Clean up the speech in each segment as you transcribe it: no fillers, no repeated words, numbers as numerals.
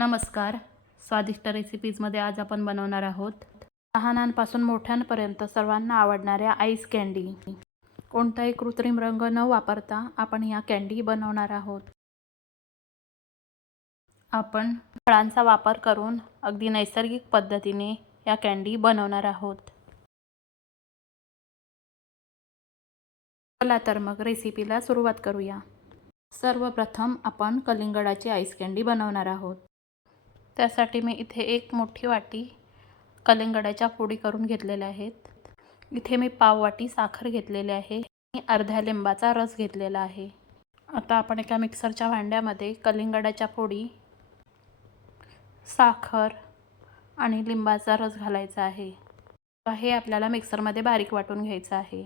नमस्कार. स्वादिष्ट रेसिपीजमध्ये आज आपण बनवणार आहोत लहानांपासून मोठ्यांपर्यंत सर्वांना आवडणाऱ्या आईस कँडी. कोणताही कृत्रिम रंग न वापरता आपण ह्या कँडी बनवणार आहोत. आपण फळांचा वापर करून अगदी नैसर्गिक पद्धतीने या कँडी बनवणार आहोत. चला तर मग रेसिपीला सुरुवात करूया. सर्वप्रथम आपण कलिंगडाची आईस कँडी बनवणार आहोत. त्यासाठी मी इथे एक मोठी वाटी कलिंगडाच्या फोडी करून घेतलेल्या आहेत. इथे मी पाव वाटी साखर घेतलेली आहे आणि अर्ध्या लिंबाचा रस घेतलेला आहे. आता आपण एका मिक्सरच्या भांड्यामध्ये कलिंगडाच्या फोडी, साखर आणि लिंबाचा रस घालायचा आहे. हे आपल्याला मिक्सरमध्ये बारीक वाटून घ्यायचं आहे.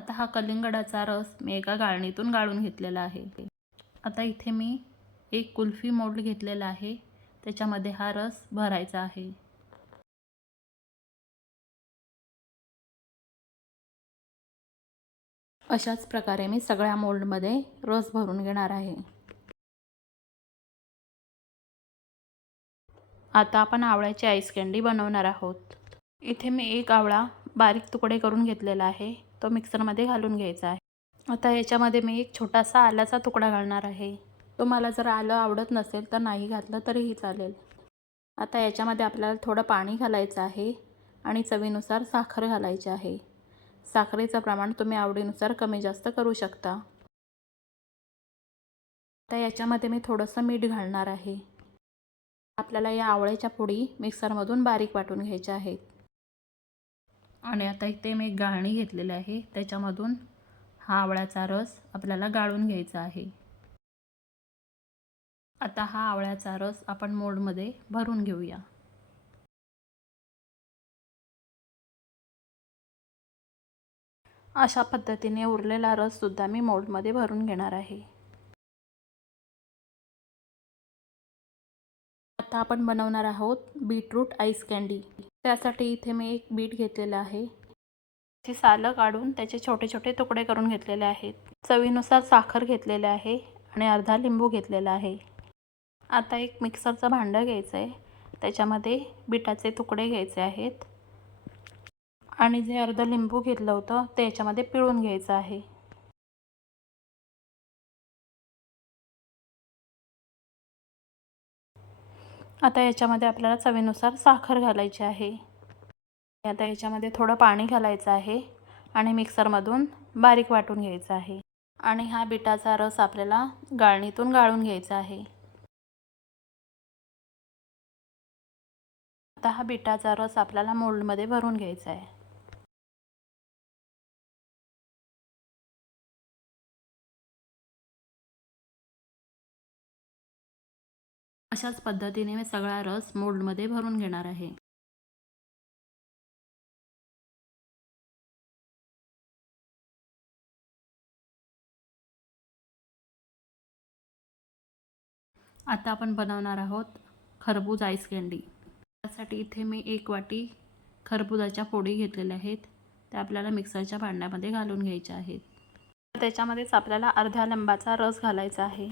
आता हा कलिंगडाचा रस मी एका गाळणीतून गाळून घेतलेला आहे. आता इथे मी एक कुल्फी मोल्ड घेतलेला आहे. त्याच्यामध्ये हा रस भरायचा आहे. अशाच प्रकारे मी सगळ्या मोल्डमध्ये रस भरून घेणार आहे. आता आपण आवळ्याची आईस कँडी बनवणार आहोत. इथे मी एक आवळा बारीक तुकडे करून घेतलेला आहे. तो मिक्सरमध्ये घालून घ्यायचा आहे. आता याच्यामध्ये मी एक छोटासा आल्याचा तुकडा घालणार आहे. तुम्हाला जर आलं आवडत नसेल तर नाही घातलं तरीही चालेल. आता याच्यामध्ये आपल्याला थोडं पाणी घालायचं आहे आणि चवीनुसार साखर घालायची आहे. साखरेचं प्रमाण तुम्ही आवडीनुसार कमी जास्त करू शकता. आता याच्यामध्ये मी थोडंसं मीठ घालणार आहे. आपल्याला या आवळ्याच्या फोडी मिक्सरमधून बारीक वाटून घ्यायच्या आहेत. आणि आता इथे मी एक गाळणी घेतलेली आहे. त्याच्यामधून हा आवळ्याचा रस आपल्याला गाळून घ्यायचा आहे. आता हा आवळ्याचा रस आपण मोल्डमध्ये भरून घेऊया. अशा पद्धतीने उरलेला रस सुद्धा मी मोल्डमध्ये भरून घेणार आहे. आता आपण बनवणार आहोत बीटरूट आईस कँडी. त्यासाठी इथे मी एक बीट घेतलेला आहे. त्याची सालं काढून त्याचे छोटे छोटे तुकडे करून घेतलेले आहेत. चवीनुसार साखर घेतलेले आहे आणि अर्धा लिंबू घेतलेला आहे. आता एक मिक्सरचं भांडं घ्यायचं आहे. त्याच्यामध्ये बीटाचे तुकडे घ्यायचे आहेत आणि जे अर्ध लिंबू घेतलं होतं ते याच्यामध्ये पिळून घ्यायचं आहे. आता याच्यामध्ये आपल्याला चवीनुसार साखर घालायची आहे. आता याच्यामध्ये थोडं पाणी घालायचं आहे आणि मिक्सरमधून बारीक वाटून घ्यायचं आहे. आणि हा बीटाचा रस आपल्याला गाळणीतून गाळून घ्यायचा आहे. आता हा बीटाचा रस आपल्याला मोल्डमध्ये भरून घ्यायचा आहे. अशाच पद्धतीने मी सगळा रस मोल्डमध्ये भरून घेणार आहे. आता आपण बनवणार आहोत खरबूज आईस कँडी. त्यासाठी इथे मी एक वाटी खरबुजाच्या फोडी घेतलेल्या आहेत. त्या आपल्याला मिक्सरच्या भांड्यामध्ये घालून घ्यायच्या आहेत. त्याच्यामध्येच आपल्याला अर्ध्या लिंबाचा रस घालायचा आहे.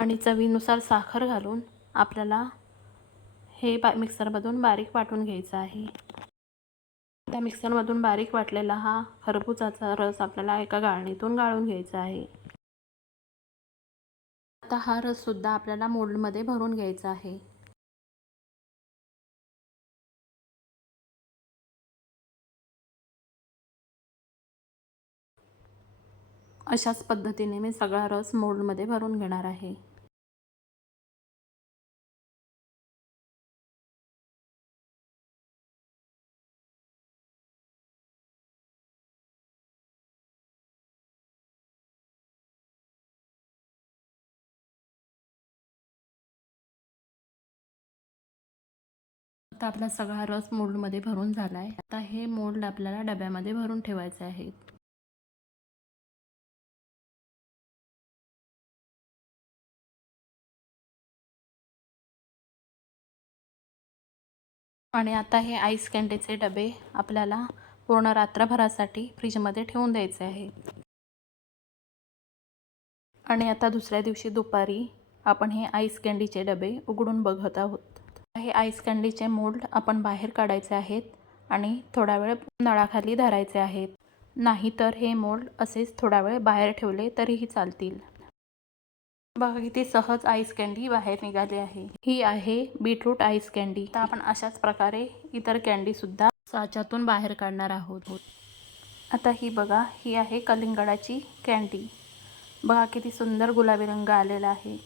आणि चवीनुसार साखर घालून आपल्याला हे मिक्सरमधून बारीक वाटून घ्यायचं आहे. त्या मिक्सरमधून बारीक वाटलेला हा खरबुजाचा रस आपल्याला एका गाळणीतून गाळून घ्यायचा आहे. आता हा रससुद्धा आपल्याला मोल्डमध्ये भरून घ्यायचा आहे. अशाच पद्धतीने मी सगळा रस मोल्डमध्ये भरून घेणार आहे. आता आपला सगळा रस मोल्डमध्ये भरून झाला आहे. आता हे मोल्ड आपल्याला डब्यामध्ये भरून ठेवायचे आहे. आणि आता हे आईस कँडीचे डबे आपल्याला पूर्ण रात्रभरासाठी फ्रीजमध्ये ठेवून द्यायचे आहे. आणि आता दुसऱ्या दिवशी दुपारी आपण हे आईस कँडीचे डबे उघडून बघत आहोत. हे आईस कँडीचे मोल्ड आपण बाहेर काढायचे आहेत आणि थोडा वेळ नळाखाली धरायचे आहेत. नाहीतर हे मोल्ड असेच थोडा वेळ बाहेर ठेवले तरीही चालतील. बघा किती सहज आईस कँडी बाहेर निघाली आहे. ही आहे बीटरूट आईस कँडी. तर आपण अशाच प्रकारे इतर कँडीसुद्धा साच्यातून बाहेर काढणार आहोत. आता ही बघा, ही आहे कलिंगडाची कँडी. बघा किती सुंदर गुलाबी रंग आलेला आहे.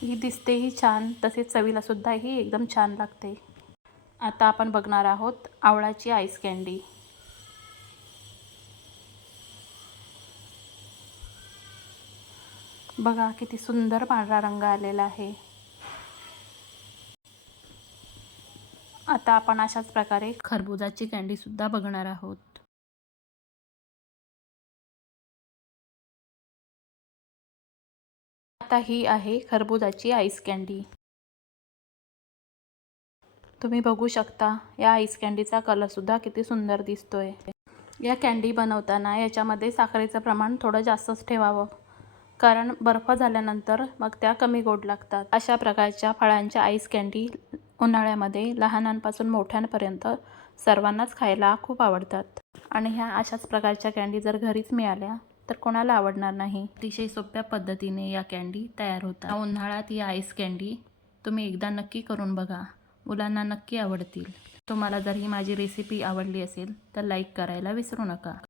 ही दिसतेही छान, तसेच चवीला सुद्धा ही एकदम छान लागते. आता आपण बघणार आहोत आवळाची आईस कँडी. बघा किती सुंदर पांढरा रंग आलेला आहे. आता आपण अशाच प्रकारे खरबुजाची कँडी सुद्धा बघणार आहोत. आता ही आहे खरबुजाची आईस कँडी. तुम्ही बघू शकता या आईस कँडीचा कलर सुद्धा किती सुंदर दिसतोय. या कँडी बनवताना याच्यामध्ये साखरेचं प्रमाण थोडं जास्तच ठेवावं, कारण बर्फ झाल्यानंतर मग त्या कमी गोड लागतात. अशा प्रकारच्या फळांच्या आईस कँडी उन्हाळ्यामध्ये लहानांपासून मोठ्यांपर्यंत सर्वांनाच खायला खूप आवडतात. आणि ह्या अशाच प्रकारच्या कँडी जर घरीच मिळाल्या तर कोणाला आवडणार नाही. अतिशय सोप्या पद्धतीने या कँडी तयार होतात. उन्हाळ्यात ही आईस कँडी तुम्ही एकदा नक्की करून बघा, मुलांना नक्की आवडतील. तुम्हाला जर ही माझी रेसिपी आवडली असेल तर लाईक करायला विसरू नका.